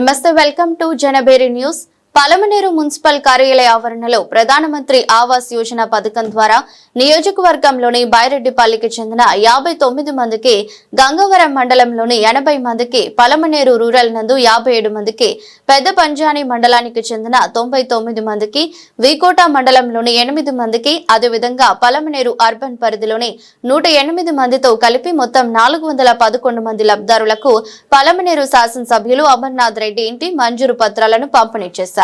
నమస్తే, welcome to Janaberi news. Palamaneru municipal కార్యాలయ ఆవరణలో ప్రధానమంత్రి ఆవాస్ యోజన పథకం ద్వారా నియోజకవర్గంలోని బైరెడ్డిపల్లికి చెందిన 59 మందికి, గంగవరం మండలంలోని 80 మందికి, పలమనేరు రూరల్ నందు 57 మందికి, పెద్ద పంజాని మండలానికి చెందిన 99 మందికి, వీకోట మండలంలోని 8 మందికి, అదేవిధంగా పలమనేరు అర్బన్ పరిధిలోని 108 మందితో కలిపి మొత్తం 411 మంది లబ్ధిదారులకు పలమనేరు శాసనసభ్యులు అమర్నాథ్ రెడ్డి ఇంటి మంజూరు పత్రాలను పంపిణీ చేశారు.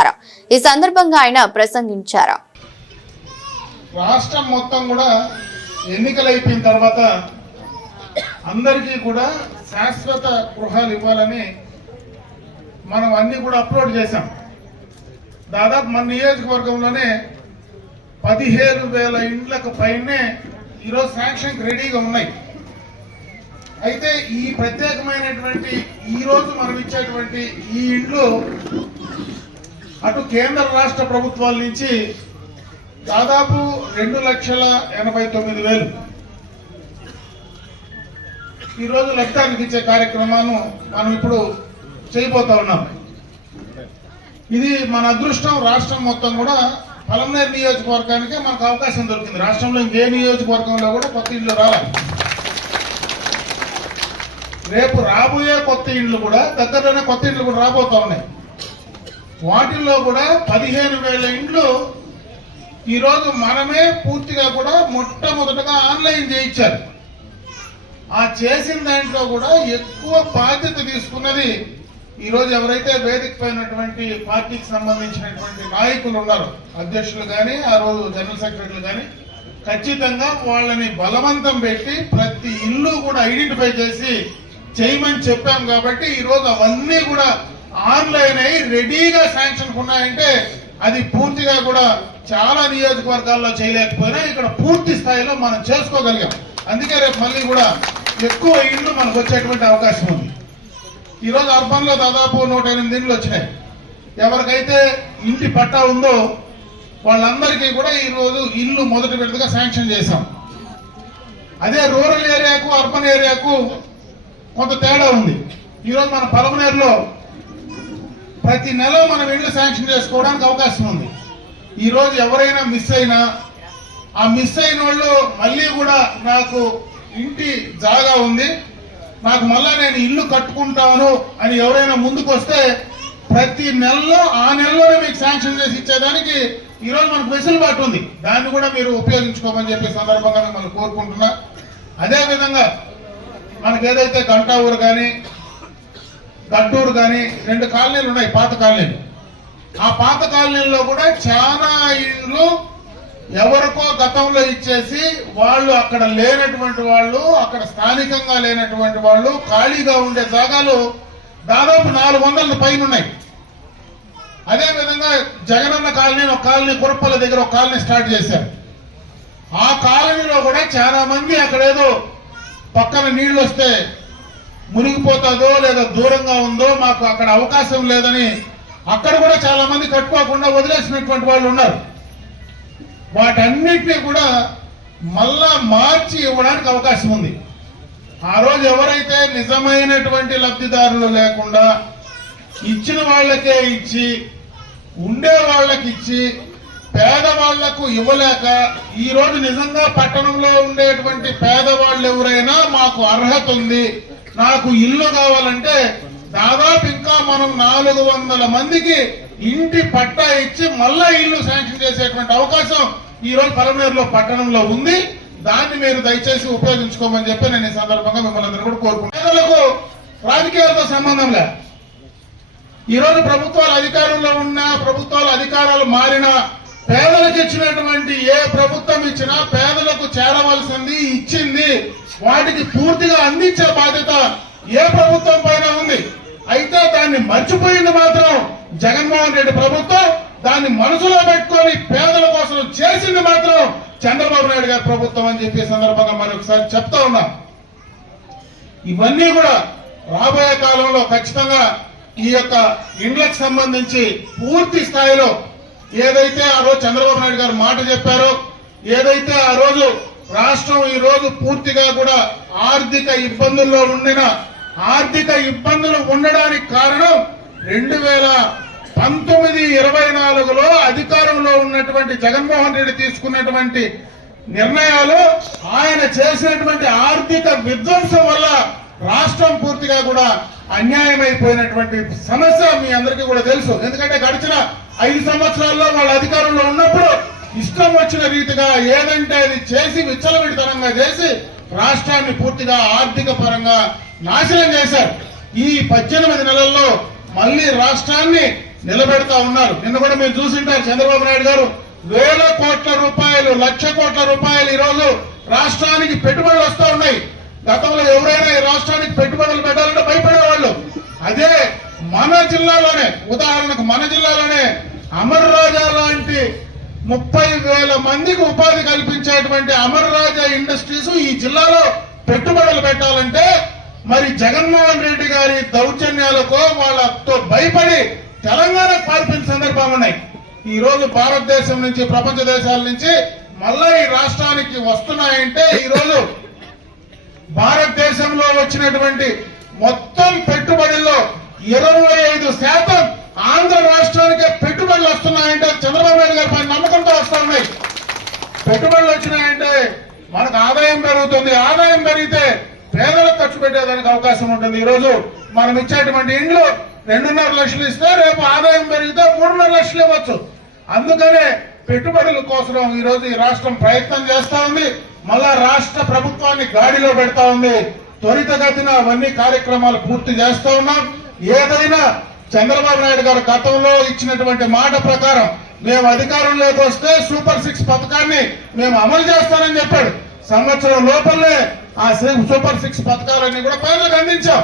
ఈ సందర్భంగా ఆయన ప్రసంగించారు. రాష్ట్రం మొత్తం కూడా ఎన్నికలు అయిపోయిన తర్వాత అందరికీ కూడా శాశ్వత గృహాలు ఇవ్వాలని మనం అన్ని కూడా అప్లోడ్ చేశాం. దాదాపు మన నియోజకవర్గంలోనే 15,000 ఇండ్లకు పైనే ఈరోజు శాంక్షన్ రెడీగా ఉన్నాయి. అయితే ఈ ప్రత్యేకమైనటువంటి ఈరోజు మనం ఇచ్చేటువంటి ఈ ఇండ్లు అటు కేంద్ర రాష్ట్ర ప్రభుత్వాల నుంచి దాదాపు 2,89,000 ఈరోజు లబ్ధానికి ఇచ్చే కార్యక్రమాన్ని మనం ఇప్పుడు చేయబోతా ఉన్నాం. ఇది మన అదృష్టం. రాష్ట్రం మొత్తం కూడా పలమనేరు నియోజకవర్గానికే మనకు అవకాశం దొరికింది. రాష్ట్రంలో ఇంకే నియోజకవర్గంలో కూడా కొత్త ఇళ్ళు రావాలి. రేపు రాబోయే కొత్త ఇండ్లు కూడా దగ్గరలోనే కొత్త ఇండ్లు కూడా రాబోతా ఉన్నాయి. వాటిల్లో కూడా 15,000 ఇండ్లు ఈరోజు మనమే పూర్తిగా కూడా మొట్టమొదటగా ఆన్లైన్ చేయించారు. ఆ చేసిన దాంట్లో కూడా ఎక్కువ బాధ్యత తీసుకున్నది ఈరోజు ఎవరైతే వేదిక పైనటువంటి పార్టీకి సంబంధించినటువంటి నాయకులు ఉన్నారో, అధ్యక్షులు కానీ ఆ రోజు జనరల్ సెక్రటరీలు కానీ, ఖచ్చితంగా వాళ్ళని బలవంతం పెట్టి ప్రతి ఇల్లు కూడా ఐడెంటిఫై చేసి చేయమని చెప్పాం. కాబట్టి ఈరోజు అవన్నీ కూడా ఆన్లైన్ అయి రెడీగా శాంక్షన్ ఉన్నాయంటే అది పూర్తిగా కూడా చాలా నియోజకవర్గాల్లో చేయలేకపోయినా ఇక్కడ పూర్తి స్థాయిలో మనం చేసుకోగలిగాం. అందుకే రేపు మళ్ళీ కూడా ఎక్కువ ఇండ్లు మనకు వచ్చేటువంటి అవకాశం ఉంది. ఈరోజు అర్బన్ లో దాదాపు 108 ఇండ్లు వచ్చినాయి. ఎవరికైతే ఇంటి పట్టా ఉందో వాళ్ళందరికీ కూడా ఈరోజు ఇల్లు మొదటి విడతగా శాంక్షన్ చేశాం. అదే రూరల్ ఏరియాకు అర్బన్ ఏరియాకు కొంత తేడా ఉంది. ఈరోజు మన పలమనేరులో ప్రతి నెల మనం ఇళ్ళు శాంక్షన్ చేసుకోవడానికి అవకాశం ఉంది. ఈరోజు ఎవరైనా మిస్ అయినా ఆ మిస్ అయిన వాళ్ళు మళ్ళీ కూడా నాకు ఇంటి జాగా ఉంది, నాకు మళ్ళా నేను ఇల్లు కట్టుకుంటాను అని ఎవరైనా ముందుకు వస్తే ప్రతి నెలలో ఆ నెలలోనే మీకు శాంక్షన్ చేసి ఇచ్చేదానికి ఈరోజు మనకు వెసులుబాటు ఉంది. దాన్ని కూడా మీరు ఉపయోగించుకోమని చెప్పే సందర్భంగా మిమ్మల్ని కోరుకుంటున్నా. అదేవిధంగా మనకు ఏదైతే గంటావూరు కానీ గట్టూరు కానీ 2 కాలనీలు ఉన్నాయి, పాత కాలనీలు. ఆ పాత కాలనీల్లో కూడా చాలా ఇండ్లు ఎవరికో గతంలో ఇచ్చేసి వాళ్ళు అక్కడ లేనటువంటి వాళ్ళు, అక్కడ స్థానికంగా లేనటువంటి వాళ్ళు, ఖాళీగా ఉండే జాగాలు దాదాపు 400 పైన ఉన్నాయి. అదేవిధంగా జగనన్న కాలనీ ఒక కాలనీ, కురప్పల దగ్గర ఒక కాలనీ స్టార్ట్ చేశారు. ఆ కాలనీలో కూడా చాలా మంది అక్కడేదో పక్కన నీళ్లు వస్తే మునిగిపోతుందో లేదా దూరంగా ఉందో మాకు అక్కడ అవకాశం లేదని అక్కడ కూడా చాలా మంది కట్టుకోకుండా వదిలేసినటువంటి వాళ్ళు ఉన్నారు. వాటన్నిటినీ కూడా మళ్ళా మార్చి ఇవ్వడానికి అవకాశం ఉంది. ఆ రోజు ఎవరైతే నిజమైనటువంటి లబ్ధిదారులు లేకుండా ఇచ్చిన వాళ్ళకే ఇచ్చి, ఉండే వాళ్ళకి ఇచ్చి, పేదవాళ్లకు ఇవ్వలేక ఈ రోజు నిజంగా పట్టణంలో ఉండేటువంటి పేదవాళ్ళు ఎవరైనా మాకు అర్హత ఉంది, నాకు ఇల్లు కావాలంటే దాదాపు ఇంకా మనం 400 మందికి ఇంటి పట్టా ఇచ్చి మళ్ళా ఇల్లు శాంక్షన్ చేసేటువంటి అవకాశం ఈ రోజు పలమనేరులో పట్టణంలో ఉంది. దాన్ని మీరు దయచేసి ఉపయోగించుకోమని చెప్పి నేను ఈ సందర్భంగా మిమ్మల్ని అందరూ కూడా కోరుకుంటున్నాను. పేదలకు రాజకీయాలతో సంబంధం లే. ఈ రోజు ప్రభుత్వాలు అధికారంలో ఉన్నా, ప్రభుత్వాలు అధికారాలు మారినా, పేదలకు ఇచ్చినటువంటి ఏ ప్రభుత్వం ఇచ్చినా పేదలకు చేరవలసింది ఇచ్చింది, వాటికి పూర్తిగా అందించే బాధ్యత ఏ ప్రభుత్వం పైన ఉంది. అయితే దాన్ని మర్చిపోయింది మాత్రం జగన్మోహన్ రెడ్డి ప్రభుత్వం. దాన్ని మనసులో పెట్టుకొని పేదల కోసం చేసింది మాత్రం చంద్రబాబు నాయుడు గారి ప్రభుత్వం అని చెప్పే సందర్భంగా మరొకసారి చెప్తా ఉన్నాం. ఇవన్నీ కూడా రాబోయే కాలంలో ఖచ్చితంగా ఈ యొక్క ఇండ్లకు సంబంధించి పూర్తి స్థాయిలో ఏదైతే ఆ రోజు చంద్రబాబు నాయుడు గారు మాట చెప్పారో, ఏదైతే ఆ రోజు రాష్ట్రం ఈ రోజు పూర్తిగా కూడా ఆర్థిక ఇబ్బందుల్లో ఉండిన, ఆర్థిక ఇబ్బందులు ఉండడానికి కారణం 2019-24లో అధికారంలో ఉన్నటువంటి జగన్మోహన్ రెడ్డి తీసుకున్నటువంటి నిర్ణయాలు, ఆయన చేసినటువంటి ఆర్థిక విధ్వంసం వల్ల రాష్ట్రం పూర్తిగా కూడా అన్యాయమైపోయినటువంటి సమస్య మీ అందరికీ కూడా తెలుసు. ఎందుకంటే గడిచిన 5 సంవత్సరాల్లో వాళ్ళ అధికారంలో ఉన్నప్పుడు ఇష్టం వచ్చిన రీతిగా ఏదంటే అది చేసి విచ్చలవిడితనంగా చేసి రాష్ట్రాన్ని పూర్తిగా ఆర్థిక పరంగా నాశనం చేశారు. ఈ 18 నెలల్లో మళ్ళీ రాష్ట్రాన్ని నిలబెడతా ఉన్నారు. నిన్న కూడా మీరు చూసింటారు, చంద్రబాబు నాయుడు గారు వేల కోట్ల రూపాయలు, లక్ష కోట్ల రూపాయలు ఈ రోజు రాష్ట్రానికి పెట్టుబడులు వస్తూ ఉన్నాయి. గతంలో ఎవరైనా ఈ రాష్ట్రానికి పెట్టుబడులు పెట్టాలంటే భయపడేవాళ్ళు. అదే మన జిల్లాలోనే, ఉదాహరణకు మన జిల్లాలోనే అమర్ రాజా లాంటి 30,000 మందికి ఉపాధి కల్పించేటువంటి అమర్ రాజా ఇండస్ట్రీస్ ఈ జిల్లాలో పెట్టుబడులు పెట్టాలంటే మరి జగన్మోహన్ రెడ్డి గారి దౌర్జన్యాలకో వాళ్ళతో భయపడి తెలంగాణకు పారిపోయిన సందర్భాలు ఉన్నాయి. ఈ రోజు భారతదేశం నుంచి, ప్రపంచ దేశాల నుంచి మళ్ళా ఈ రాష్ట్రానికి వస్తున్నాయంటే ఈ రోజు భారతదేశంలో వచ్చినటువంటి మొత్తం పెట్టుబడుల్లో 25% ఆంధ్ర రాష్ట్రానికే పెట్టుబడులు వస్తున్నాయంటే చంద్రబాబు నాయుడు గారి పైన నమ్మకంతో వస్తా ఉన్నాయి. పెట్టుబడులు వచ్చినాయంటే మనకు ఆదాయం పెరుగుతుంది. ఆదాయం పెరిగితే పేదలకు ఖర్చు పెట్టేదానికి అవకాశం ఉంటుంది. ఈ రోజు మనం ఇచ్చేటువంటి ఇండ్లు 2.5 లక్షలు ఇస్తే రేపు ఆదాయం పెరిగితే 3.5 లక్షలు ఇవ్వచ్చు. అందుకనే పెట్టుబడుల కోసం ఈ రోజు ఈ రాష్ట్రం ప్రయత్నం చేస్తా ఉంది. మళ్ళా రాష్ట్ర ప్రభుత్వాన్ని గాడిలో పెడతా ఉంది. త్వరితగతిన అవన్నీ కార్యక్రమాలు పూర్తి చేస్తా ఉన్నాం. ఏదైనా చంద్రబాబు నాయుడు గారు గతంలో ఇచ్చినటువంటి మాట ప్రకారం మేము అధికారంలోకి వస్తే సూపర్ 6 పథకాన్ని మేము అమలు చేస్తానని చెప్పాడు. సంవత్సరం లోపలనే ఆ సూపర్ 6 పథకాలన్నీ కూడా ప్రజలకు అందించాం.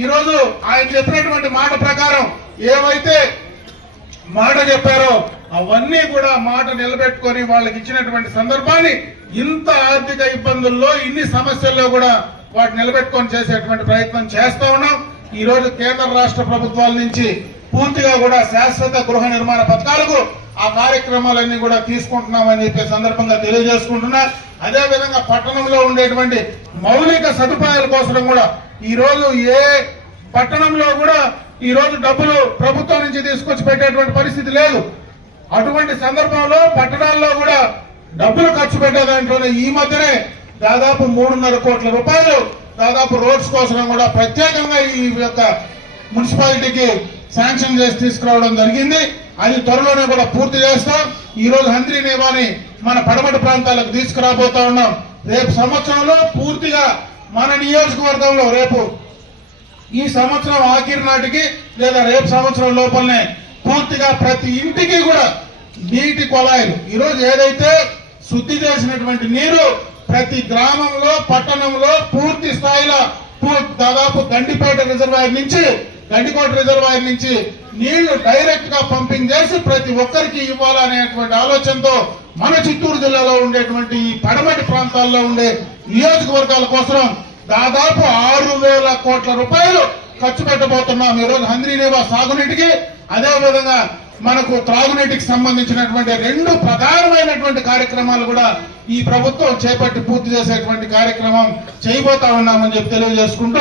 ఈ రోజు ఆయన చెప్పినటువంటి మాట ప్రకారం ఏవైతే మాట చెప్పారో అవన్నీ కూడా మాట నిలబెట్టుకొని వాళ్ళకి ఇచ్చినటువంటి సందర్భాన్ని ఇంత ఆర్థిక ఇబ్బందుల్లో, ఇన్ని సమస్యల్లో కూడా వాటి నిలబెట్టుకొని చేసేటువంటి ప్రయత్నం చేస్తా ఉన్నాం. ఈ రోజు కేంద్ర రాష్ట్ర ప్రభుత్వాల నుంచి పూర్తిగా కూడా శాశ్వత గృహ నిర్మాణ పథకాలకు ఆ కార్యక్రమాలన్నీ కూడా తీసుకుంటున్నామని చెప్పే సందర్భంగా తెలియజేసుకుంటున్నా. అదే విధంగా పట్టణంలో ఉండేటువంటి మౌలిక సదుపాయాల కోసం కూడా ఈ రోజు ఏ పట్టణంలో కూడా ఈ రోజు డబ్బులు ప్రభుత్వం నుంచి తీసుకొచ్చి పెట్టేటువంటి పరిస్థితి లేదు. అటువంటి సందర్భంలో పట్టణాల్లో కూడా డబ్బులు ఖర్చు పెట్టేదాంట్లోనే ఈ మధ్యనే దాదాపు 3.5 కోట్ల రూపాయలు దాదాపు రోడ్స్ కోసం కూడా ప్రత్యేకంగా ఈ యొక్క మున్సిపాలిటీకి శాంక్షన్ చేసి తీసుకురావడం జరిగింది. అది త్వరలోనే కూడా పూర్తి చేస్తాం. ఈ రోజు హంద్రీ నేవాని మన పడమటి ప్రాంతాలకు తీసుకురాబోతా ఉన్నాం. రేపు సంవత్సరంలో పూర్తిగా మన నియోజకవర్గంలో రేపు ఈ సంవత్సరం ఆఖరి నాటికి లేదా రేపు సంవత్సరం లోపలనే పూర్తిగా ప్రతి ఇంటికి కూడా నీటి కొలాయిలు, ఈరోజు ఏదైతే శుద్ధి చేసినటువంటి నీరు ప్రతి గ్రామంలో, పట్టణంలో పూర్తి స్థాయిలో దాదాపు గండిపేట రిజర్వాయర్ నుంచి, గండికోట రిజర్వాయర్ నుంచి నీళ్లు డైరెక్ట్ గా పంపింగ్ చేసి ప్రతి ఒక్కరికి ఇవ్వాలనేటువంటి ఆలోచనతో మన చిత్తూరు జిల్లాలో ఉండేటువంటి ఈ పడమటి ప్రాంతాల్లో ఉండే నియోజకవర్గాల కోసం దాదాపు 6,000 కోట్ల రూపాయలు ఖర్చు పెట్టబోతున్నాం. ఈ రోజు హంద్రీ నేవా సాగునీటికి, అదే విధంగా మనకు త్రాగునీటికి సంబంధించినటువంటి 2 ప్రధానమైనటువంటి కార్యక్రమాలు కూడా ఈ ప్రభుత్వం చేపట్టి పూర్తి చేసేటువంటి కార్యక్రమం చేయబోతా ఉన్నామని చెప్పి తెలియజేసుకుంటూ